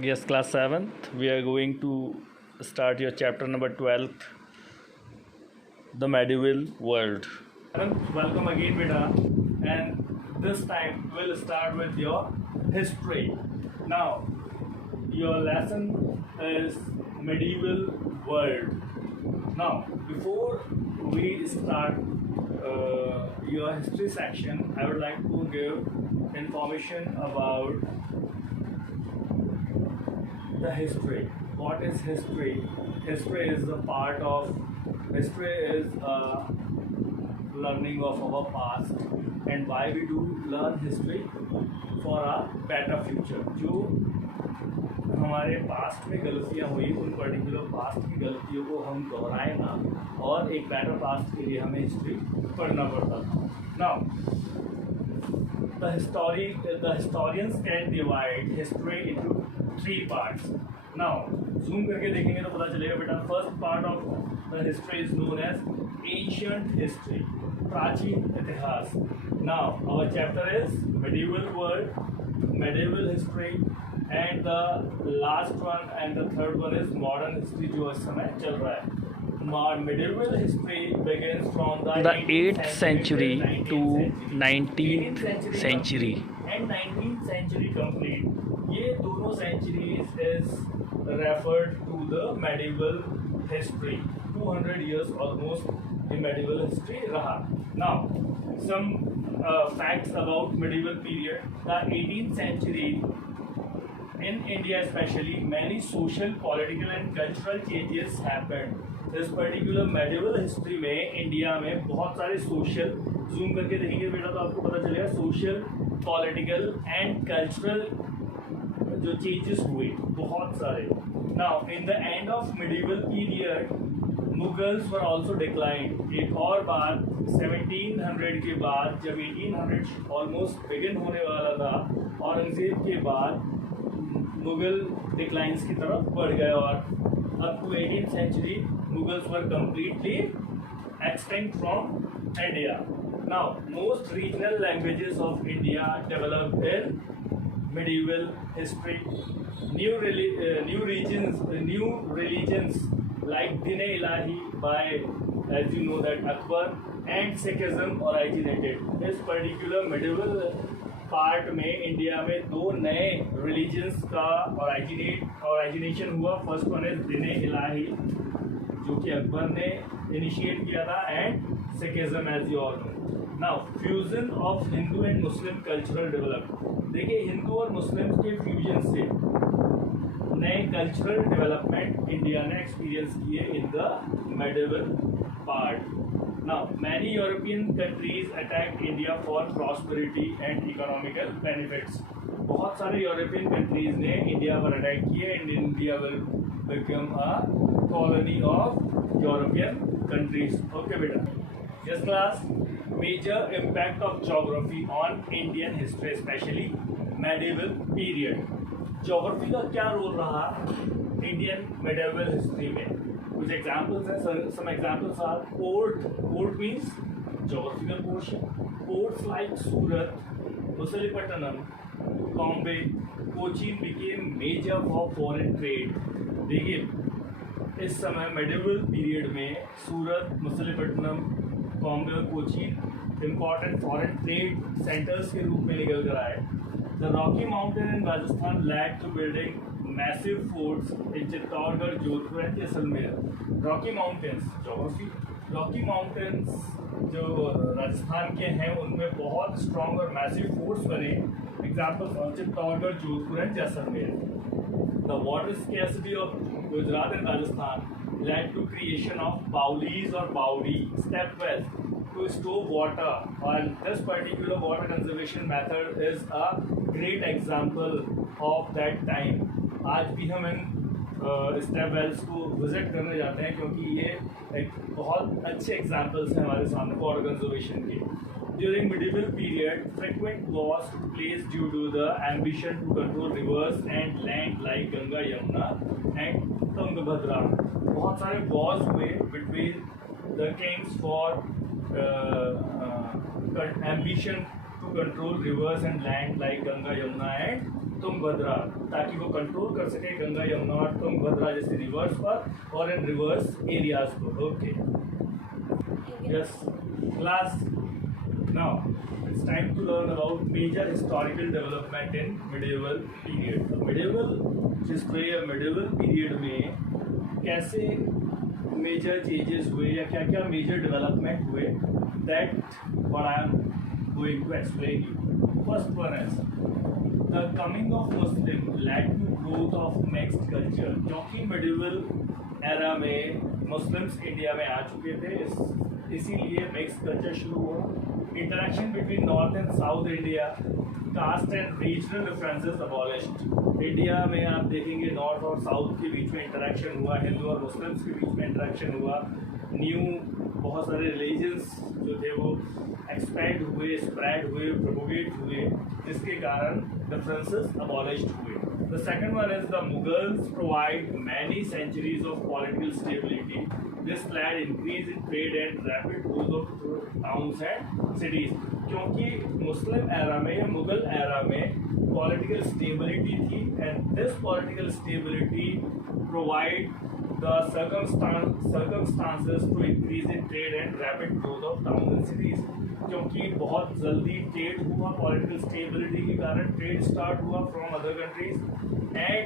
Yes, class 7th. We are going to start your chapter number 12th, the medieval world. Welcome again, beta. And this time we'll start with your history. Now, your lesson is medieval world. Now, before we start your history section, I would like to give information about the history. What is history? History is a part of history is a learning of our past, and why we do learn history for a better future. जो हमारे past में गलतियाँ हुई उन particular past की गलतियों को हम दोहराए ना, और एक बेटर पास्ट के लिए हमें हिस्ट्री पढ़ना पड़ता था. Now, the historians can divide history into three parts. Now, zoom करके देखेंगे तो पता चलेगा बेटा. First part of the history is known as ancient history, प्राचीन इतिहास. Now, our chapter is medieval world, medieval history, and the last one and the third one is modern history जो इस समय चल रहा है. Medieval history begins from the 8th century to 19th century and 19th century complete. ये दोनों centuries is referred to the medieval history. 200 years almost the medieval history रहा. Now, some facts about medieval period. The 18th century in India especially, many social, political and cultural changes happened. इस particular medieval history में India में बहुत सारे social, zoom करके देखेंगे बेटा तो आपको पता चलेगा, सोशल, पॉलिटिकल एंड कल्चरल जो चेंजेस हुए बहुत सारे. Now in the end of medieval period Mughals were also decline. एक और बात 1700 के बाद जब 1800 ऑलमोस्ट बिगिन होने वाला था, औरंगजेब के बाद मुगल डिक्लाइंस की तरफ बढ़ गए और up to 18th century Mughals were completely extinct from India. Now, most regional languages of India developed in medieval history. New religions like Din-e-Ilahi by, as you know, that Akbar, and Sikhism originated. This particular medieval part में India में दो नए religions का origination हुआ. First one is दिन-ए-इलाही जो कि अकबर ने initiate किया था, and Sikhism as you all know. Now, fusion of Hindu and Muslim cultural development. देखिए, हिंदू और मुस्लिम के फ्यूजन से नए कल्चरल डेवलपमेंट इंडिया ने एक्सपीरियंस किए in the medieval part. Now, many European countries attacked India for prosperity and economical benefits. बहुत सारे European countries ने इंडिया पर अटैक किए, and India will become a colony of European countries. Okay बेटा. Yes class. Major impact of geography on Indian history specially medieval period. Geography का क्या role रहा Indian medieval history में? कुछ examples हैं. Some examples are port means geographical portion. Ports like Surat, Machilipatnam, Bombay, Cochin became major for foreign trade. देखिए, इस समय medieval period में सूरत, मछलीपट्टनम, बॉम्बे और Cochin important foreign trade centres के रूप में निकल कर आए. The Rocky mountain in Rajasthan led to building massive forts in Chittorgarh, Jodhpur and Jaisalmer. Rocky mountains geography. Rocky mountains जो राजस्थान के हैं उनमें बहुत स्ट्रॉन्ग और मैसिव फोर्ट्स बने. Examples of Chittorgarh, Jodhpur and Jaisalmer. The water scarcity of Gujarat and Rajasthan led to creation of baolis और Bauri step wells to store water, and this particular water conservation method is a great example of that time. आज भी हम in step Wales को visit करने जाते हैं क्योंकि ये एक बहुत अच्छे एग्जाम्पल्स हैं हमारे सामने वाटर कंजर्वेशन के. During medieval period, frequent wars took place due to the ambition to control rivers and land like Ganga, Yamuna and Tungabhadra. बहुत सारे wars हुए between the kings for ambition to control rivers and land like Ganga, Yamuna and Tungabhadra, ताकि वो control कर सके गंगा यमुना और तुंगभद्रा जैसे reverse पर और इन रिवर्स एरियाज को। Okay, yes class, now it's time to learn about major historical development in medieval period। तो medieval history या medieval period में कैसे major changes हुए या क्या क्या major development हुए, that what I am going to explain you। First one is the coming of Muslim led to growth of mixed culture। क्योंकि medieval era में Muslims इंडिया में आ चुके थे, इसीलिए mixed culture शुरू हुआ। Interaction between North and South India, caste and regional differences abolished। India में आप देखेंगे नॉर्थ और साउथ के बीच में इंटरेक्शन हुआ, हिंदू और मुस्लिम्स के बीच में इंटरेक्शन हुआ, न्यू बहुत सारे रिलीजन्स जो थे वो एक्सपैंड हुए, स्प्रेड हुए, प्रोपोगेट हुए, जिसके कारण डिफरेंसेस अबॉलिश्ड हुए। The second one is the Mughals provide many centuries of political stability। This led increase in trade and rapid growth of towns and cities। क्योंकि मुस्लिम एरा में या मुगल एरा में पॉलिटिकल स्टेबिलिटी थी, and this political stability provide the circumstances to increase in trade and rapid growth of towns and cities। क्योंकि बहुत जल्दी trade हुआ, political stability के कारण ट्रेड स्टार्ट हुआ from other countries and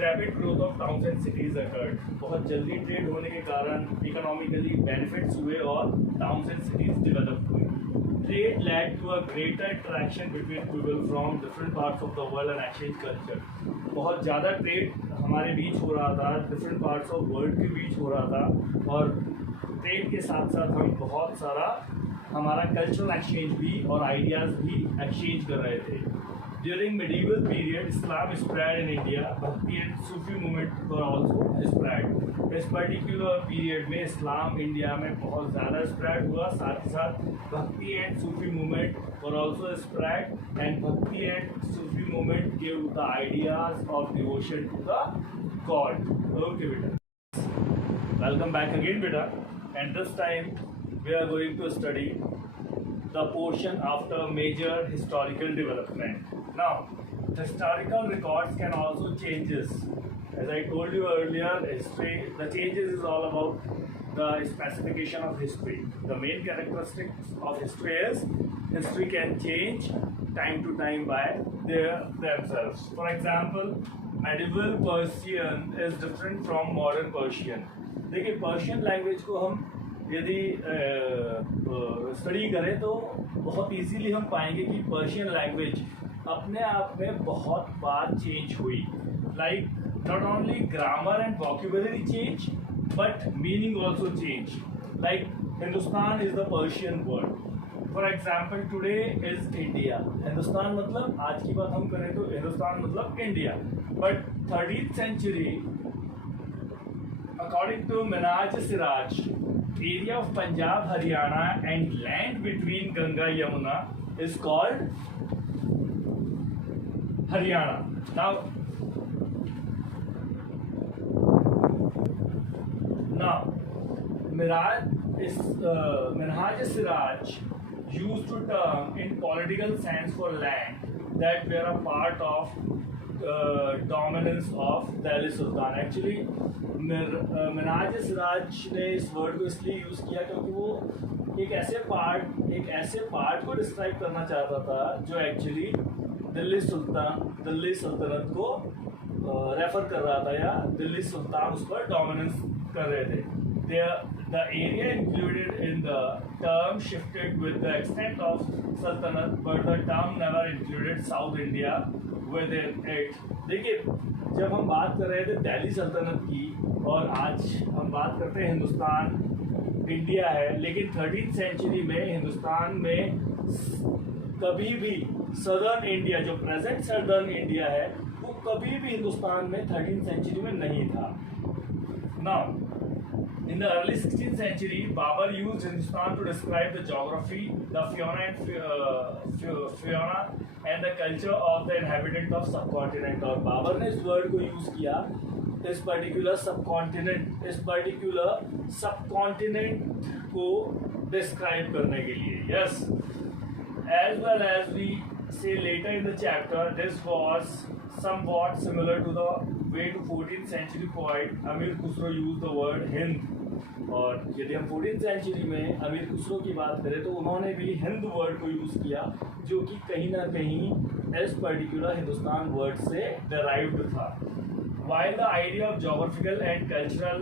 rapid growth of towns and cities occurred. बहुत जल्दी trade होने के कारण इकोनॉमिकली बेनिफिट्स हुए और टाउन्स एंड सिटीज डेवलप हुए। Trade led to a greater interaction between people from different parts of the world and exchange culture। बहुत ज़्यादा ट्रेड हमारे बीच हो रहा था, डिफरेंट पार्ट्स ऑफ वर्ल्ड के बीच हो रहा था, और ट्रेड के साथ साथ हम बहुत सारा हमारा कल्चरल एक्सचेंज भी और आइडियाज़ भी एक्सचेंज कर रहे थे। During medieval period, Islam spread in India। Bhakti and Sufi movement were also spread। इस पर्टिकुलर पीरियड में इस्लाम इंडिया में बहुत ज़्यादा स्प्रेड हुआ, साथ ही साथ bhakti and Sufi movement were also spread, and bhakti and Sufi movement give the ideas of devotion to the God. Okay बेटा, वेलकम बैक अगेन बेटा, and this time we are going to study the portion after major historical development। Now, historical records can also changes। As I told you earlier, history, the changes is all about the specification of history। The main characteristics of history is history can change time to time by themselves। For example, medieval Persian is different from modern Persian। देखिए, Persian language को हम यदि study करें तो बहुत easily हम पाएंगे कि पर्शियन लैंग्वेज अपने आप में बहुत बार चेंज हुई। Like not only grammar and vocabulary change but meaning also change. Like Hindustan is the Persian word. For example, today is India. Hindustan मतलब, आज की बात हम करें तो हिंदुस्तान मतलब India, but 13th century according to Minhaj Siraj, area of Punjab, Haryana and land between Ganga Yamuna is called Haryana। Now Minhaj Siraj used to term in political sense for land that were a part of dominance of Delhi Sultan। Actually Minhaj Siraj ने इस word को इसलिए use किया क्योंकि वो एक ऐसे part को डिस्क्राइब करना चाहता था जो एक्चुअली दिल्ली सल्तनत को रेफर कर रहा था, या दिल्ली सुल्तान उस पर डोमिनेंस कर रहे थे। The area included in the term shifted with the extent of sultanate, but the term never included South India within it। देखिए, जब हम बात कर रहे थे दिल्ली सल्तनत की और आज हम बात करते हैं हिंदुस्तान इंडिया है, लेकिन 13th century में हिंदुस्तान में कभी भी सदर्न इंडिया, जो प्रेजेंट सदर्न इंडिया है, वो कभी भी हिंदुस्तान में 13th century में नहीं था। Now, in the early 16th century, Babur used Hindustan to describe the geography, the fauna and the culture of the inhabitant of subcontinent। और बाबर ने इस वर्ड को यूज किया इस पर्टिकुलर सबकॉन्टिनेंट को डिस्क्राइब करने के लिए। Yes, as well as we say later in the chapter, this was somewhat similar to the way to 14th century poet Amir Khusro used the word Hind. और यदि हम 14th सेंचुरी में अमीर खुसरो की बात करें तो उन्होंने भी हिंद वर्ड को यूज़ किया, जो कि कहीं ना कहीं इस पर्टिकुलर हिंदुस्तान वर्ड से डिराइव्ड था। While the idea of geographical and cultural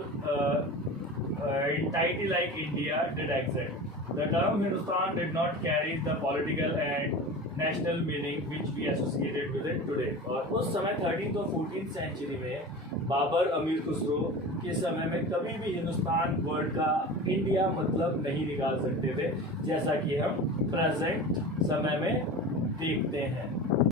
entity like India did exist, the term Hindustan did not carry the political and national meaning which we associated with it today। और उस समय 13th और 14th century में बाबर अमीर खुसरो के समय में कभी भी हिंदुस्तान वर्ड का इंडिया मतलब नहीं निकाल सकते थे, जैसा कि हम प्रेजेंट समय में देखते हैं।